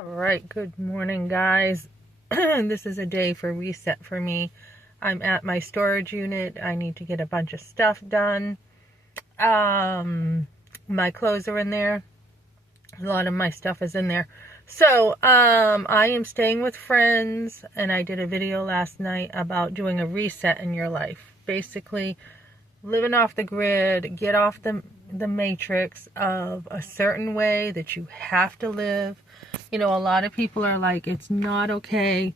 Alright, good morning guys. This is a day for reset for me. I'm at my storage unit. I need to get a bunch of stuff done. My clothes are in there. A lot of my stuff is in there. So, I am staying with friends, and I did a video last night about doing a reset in your life. Basically, living off the grid, get off the matrix of a certain way that you have to live. You know, a lot of people are like, it's not okay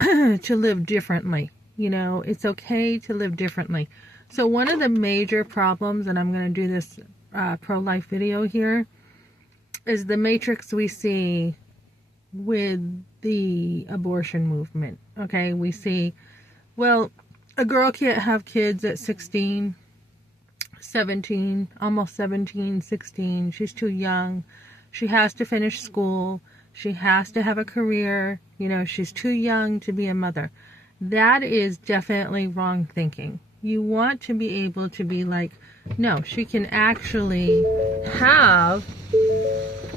to live differently. You know, it's okay to live differently. So one of the major problems, and I'm going to do this pro-life video here, is the matrix we see with the abortion movement. Okay, we see, well, a girl can't have kids at 16, 17, almost 17, 16. She's too young. She has to finish school. She has to have a career. You know, she's too young to be a mother. That is definitely wrong thinking. You want to be able to be like, no, she can actually have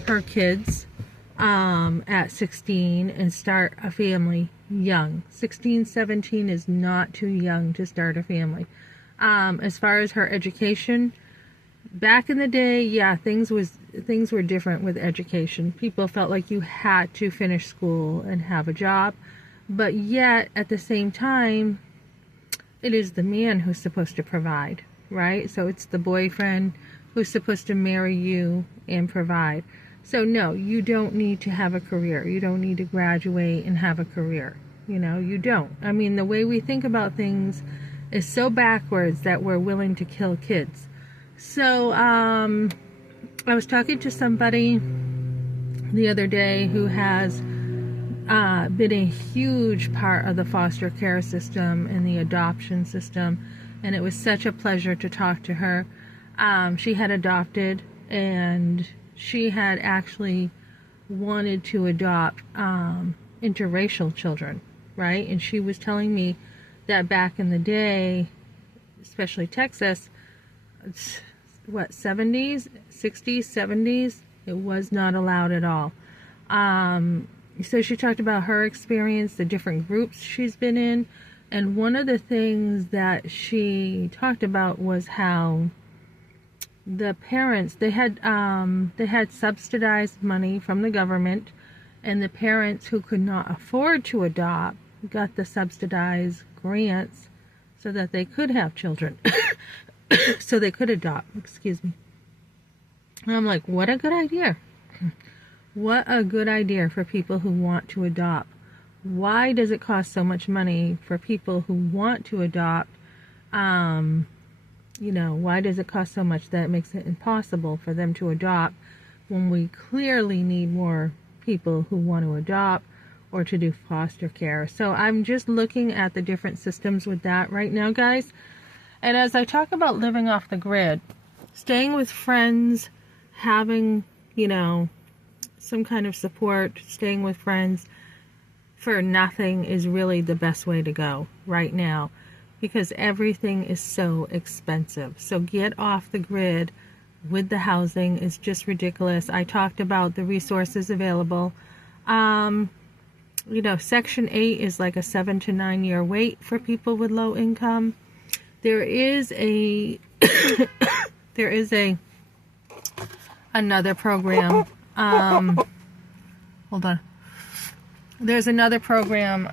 her kids at 16 and start a family young. 16, 17 is not too young to start a family. As far as her education, back in the day, yeah, things were different with education. People felt like you had to finish school and have a job, but yet at the same time, it is the man who's supposed to provide, right? So it's the boyfriend who's supposed to marry you and provide. So no, you don't need to have a career. You don't need to graduate and have a career. You know, you don't. I mean, the way we think about things is so backwards that we're willing to kill kids. So, I was talking to somebody the other day who has been a huge part of the foster care system and the adoption system, and it was such a pleasure to talk to her. She had adopted, and she had actually wanted to adopt interracial children, right? And she was telling me that back in the day, especially Texas, what, 70s, 60s, 70s, it was not allowed at all. So she talked about her experience, the different groups she's been in, and one of the things that she talked about was how the parents, they had subsidized money from the government, and the parents who could not afford to adopt got the subsidized grants so that they could have children. So they could adopt, excuse me. And I'm like, what a good idea. What a good idea for people who want to adopt. Why does it cost so much money for people who want to adopt? You know, why does it cost so much that it makes it impossible for them to adopt when we clearly need more people who want to adopt or to do foster care? So I'm just looking at the different systems with that right now, guys. And as I talk about living off the grid, staying with friends, having, you know, some kind of support, staying with friends for nothing is really the best way to go right now, because everything is so expensive. So get off the grid with the housing. It's just ridiculous. I talked about the resources available. You know, Section 8 is like a 7 to 9 year wait for people with low income. There is a another program. Hold on. There's another program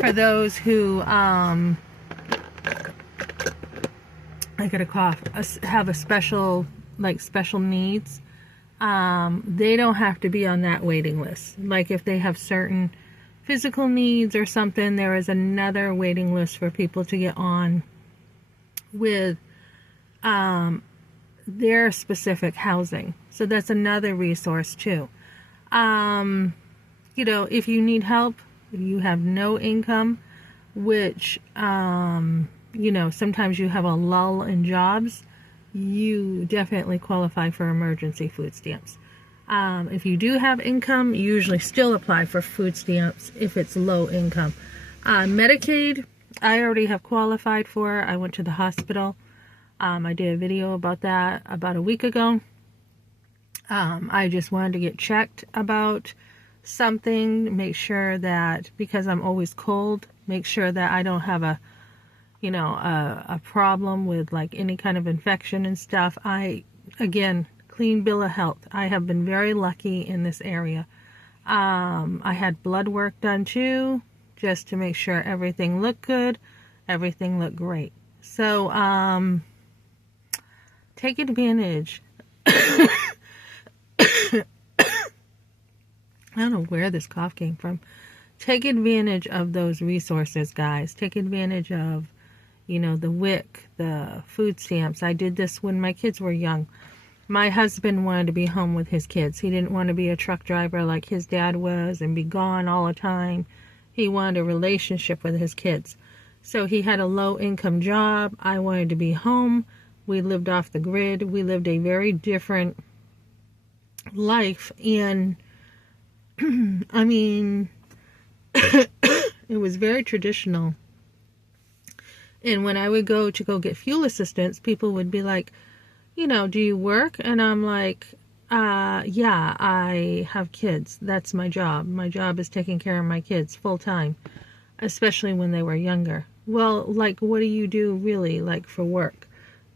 for those who I got a cough. Have a special needs. They don't have to be on that waiting list. Like if they have certain physical needs or something, there is another waiting list for people to get on with their specific housing. So that's another resource too. You know, if you need help, if you have no income, which, you know, sometimes you have a lull in jobs, you definitely qualify for emergency food stamps. If you do have income, you usually still apply for food stamps if it's low income. Medicaid, I already have qualified for. I went to the hospital. I did a video about that about a week ago. I just wanted to get checked about something, make sure that, because I'm always cold, make sure that I don't have a problem with like any kind of infection and stuff. Again, clean bill of health. I have been very lucky in this area. I had blood work done too, just to make sure everything looked good, everything looked great. So, take advantage. I don't know where this cough came from. Take advantage of those resources, guys. Take advantage of, the WIC, the food stamps. I did this when my kids were young. My husband wanted to be home with his kids. He didn't want to be a truck driver like his dad was and be gone all the time. He wanted a relationship with his kids. So he had a low-income job. I wanted to be home. We lived off the grid. We lived a very different life. And, I mean, it was very traditional. And when I would go get fuel assistance, people would be like, do you work? And I'm like, yeah, I have kids. That's my job. My job is taking care of my kids full time, especially when they were younger. Well, like, what do you do really, like, for work?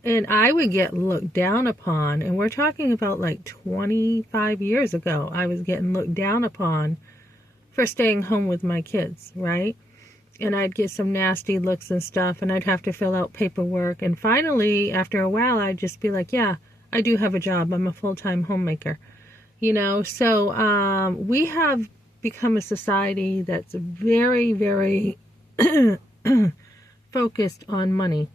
And I would get looked down upon, and we're talking about like 25 years ago. I was getting looked down upon for staying home with my kids, right? And I'd get some nasty looks and stuff, and I'd have to fill out paperwork. And finally, after a while, I'd just be like, yeah, I do have a job. I'm a full-time homemaker. So we have become a society that's very, very focused on money.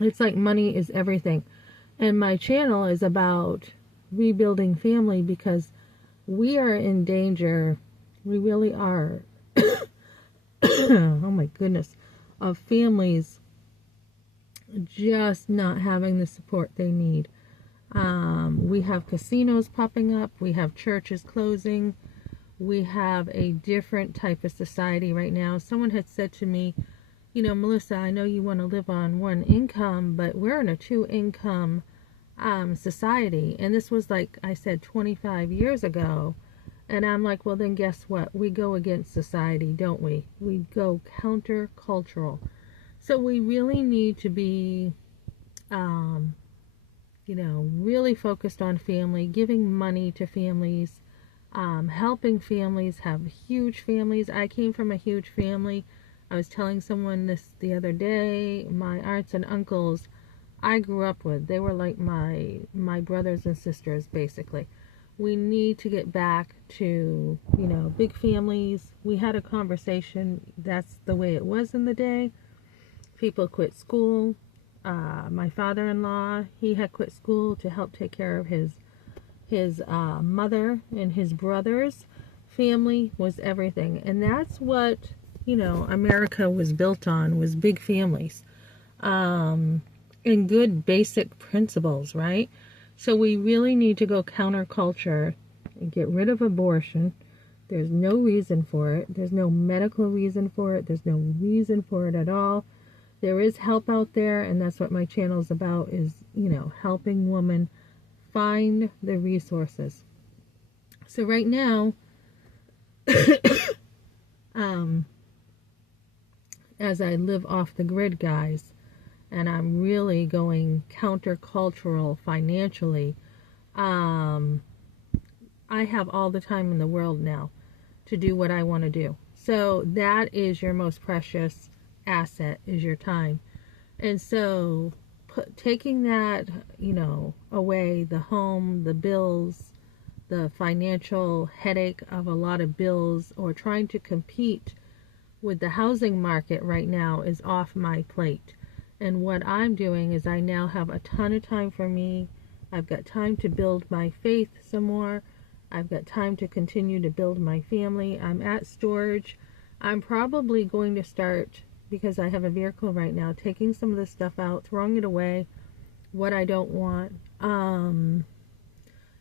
It's like money is everything. And my channel is about rebuilding family because we are in danger. We really are. Oh my goodness, of families just not having the support they need. We have casinos popping up. We have churches closing. We have a different type of society right now. Someone had said to me, Melissa, I know you want to live on one income, but we're in a two-income society. And this was, like I said, 25 years ago. And I'm like, well, then guess what? We go against society, don't we? We go counter-cultural. So we really need to be, really focused on family, giving money to families, helping families have huge families. I came from a huge family. I was telling someone this the other day. My aunts and uncles I grew up with, they were like my brothers and sisters, basically. We need to get back to, big families. We had a conversation. That's the way it was in the day. People quit school. My father-in-law, he had quit school to help take care of his mother and his brothers. Family was everything. And that's what, America was built on, was big families. And good basic principles, right? So we really need to go counterculture and get rid of abortion. There's no reason for it. There's no medical reason for it. There's no reason for it at all. There is help out there, and that's what my channel is about, is, helping women find the resources. So right now, as I live off the grid, guys, and I'm really going countercultural financially, I have all the time in the world now to do what I want to do. So that is your most precious asset, is your time. And so taking that, away, the home, the bills, the financial headache of a lot of bills, or trying to compete with the housing market right now, is off my plate. And what I'm doing is I now have a ton of time for me. I've got time to build my faith some more. I've got time to continue to build my family. I'm at storage. I'm probably going to start, because I have a vehicle right now, taking some of this stuff out, throwing it away, what I don't want. And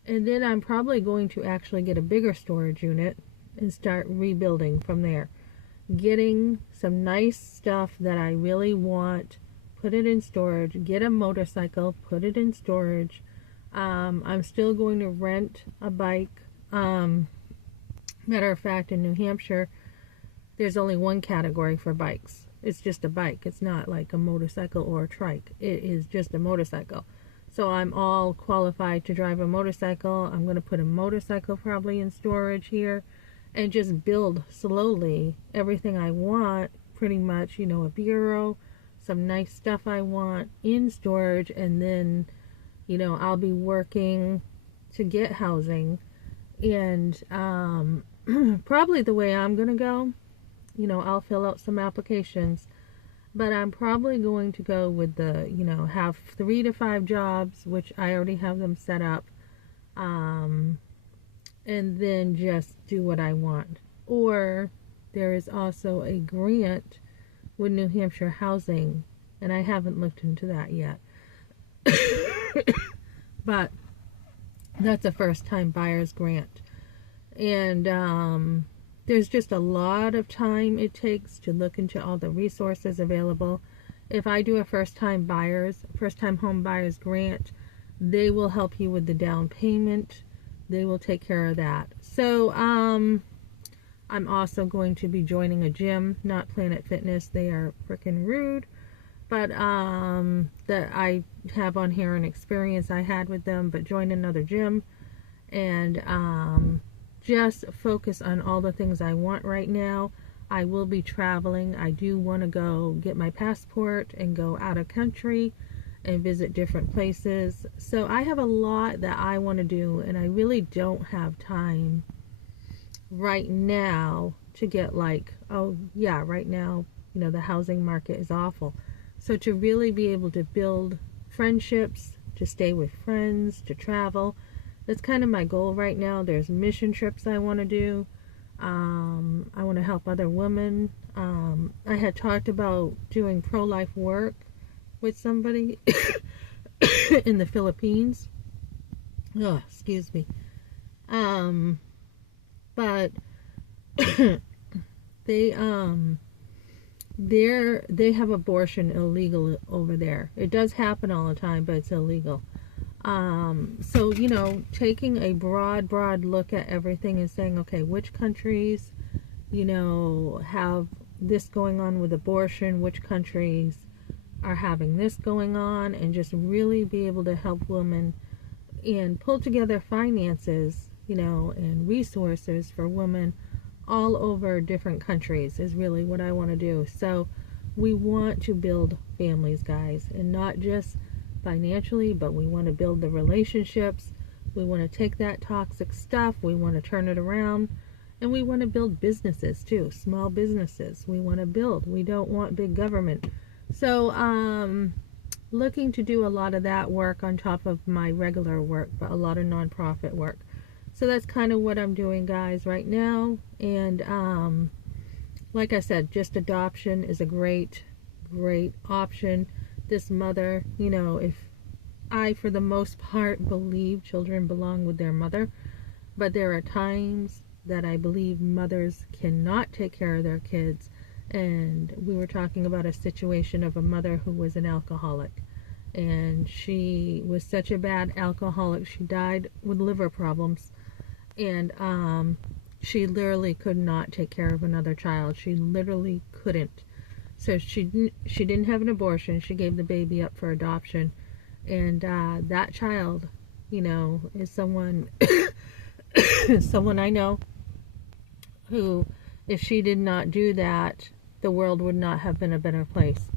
then I'm probably going to actually get a bigger storage unit and start rebuilding from there. Getting some nice stuff that I really want, put it in storage. Get a motorcycle, put it in storage. I'm still going to rent a bike. Matter of fact, in New Hampshire, there's only one category for bikes. It's just a bike. It's not like a motorcycle or a trike. It is just a motorcycle. So I'm all qualified to drive a motorcycle. I'm going to put a motorcycle probably in storage here and just build slowly everything I want, pretty much, you know, a bureau, some nice stuff I want in storage, and then, you know, I'll be working to get housing. And probably the way I'm going to go, you know, I'll fill out some applications, but I'm probably going to go with the, you know, have 3 to 5 jobs, which I already have them set up, and then just do what I want. Or there is also a grant with New Hampshire Housing, and I haven't looked into that yet. But that's a first-time buyer's grant. And there's just a lot of time it takes to look into all the resources available. If I do a first-time home buyers grant, they will help you with the down payment. They will take care of that. So I'm also going to be joining a gym, not Planet Fitness. They are freaking rude. But that I have on here an experience I had with them, but join another gym and just focus on all the things I want right now. I will be traveling. I do want to go get my passport and go out of country and visit different places. So I have a lot that I want to do, and I really don't have time right now to get like, oh yeah, right now, you know, the housing market is awful. So to really be able to build friendships, to stay with friends, to travel, that's kind of my goal right now. There's mission trips I want to do. I want to help other women. I had talked about doing pro-life work with somebody in the Philippines. Oh, excuse me. But they have abortion illegal over there. It does happen all the time, but it's illegal. So, you know, taking a broad look at everything and saying, okay, which countries, you know, have this going on with abortion, which countries are having this going on, and just really be able to help women and pull together finances, you know, and resources for women all over different countries is really what I want to do. So we want to build families, guys, and not just financially, but we want to build the relationships. We want to take that toxic stuff, we want to turn it around, and we want to build businesses too, small businesses. We want to build. We don't want big government. So looking to do a lot of that work on top of my regular work, but a lot of nonprofit work. So that's kind of what I'm doing, guys, right now. And like I said, just adoption is a great option. This mother, you know, if I, for the most part, believe children belong with their mother, but there are times that I believe mothers cannot take care of their kids. And we were talking about a situation of a mother who was an alcoholic, and she was such a bad alcoholic, she died with liver problems, and she literally could not take care of another child. She literally couldn't. So she didn't have an abortion. She gave the baby up for adoption. And that child, you know, is someone someone I know who, if she did not do that, the world would not have been a better place.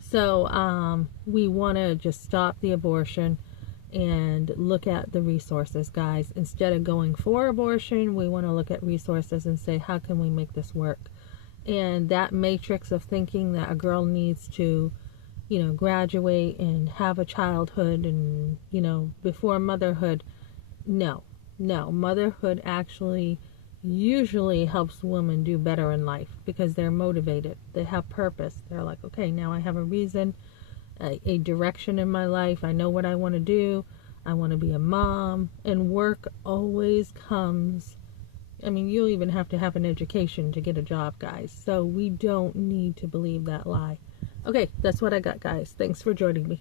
So we want to just stop the abortion and look at the resources, guys. Instead of going for abortion, we want to look at resources and say, how can we make this work? And that matrix of thinking that a girl needs to, you know, graduate and have a childhood and, you know, before motherhood, no. Motherhood actually usually helps women do better in life because they're motivated. They have purpose. They're like, okay, now I have a reason, a direction in my life. I know what I want to do. I want to be a mom. And work always comes. I mean, you'll even have to have an education to get a job, guys. So we don't need to believe that lie. Okay, that's what I got, guys. Thanks for joining me.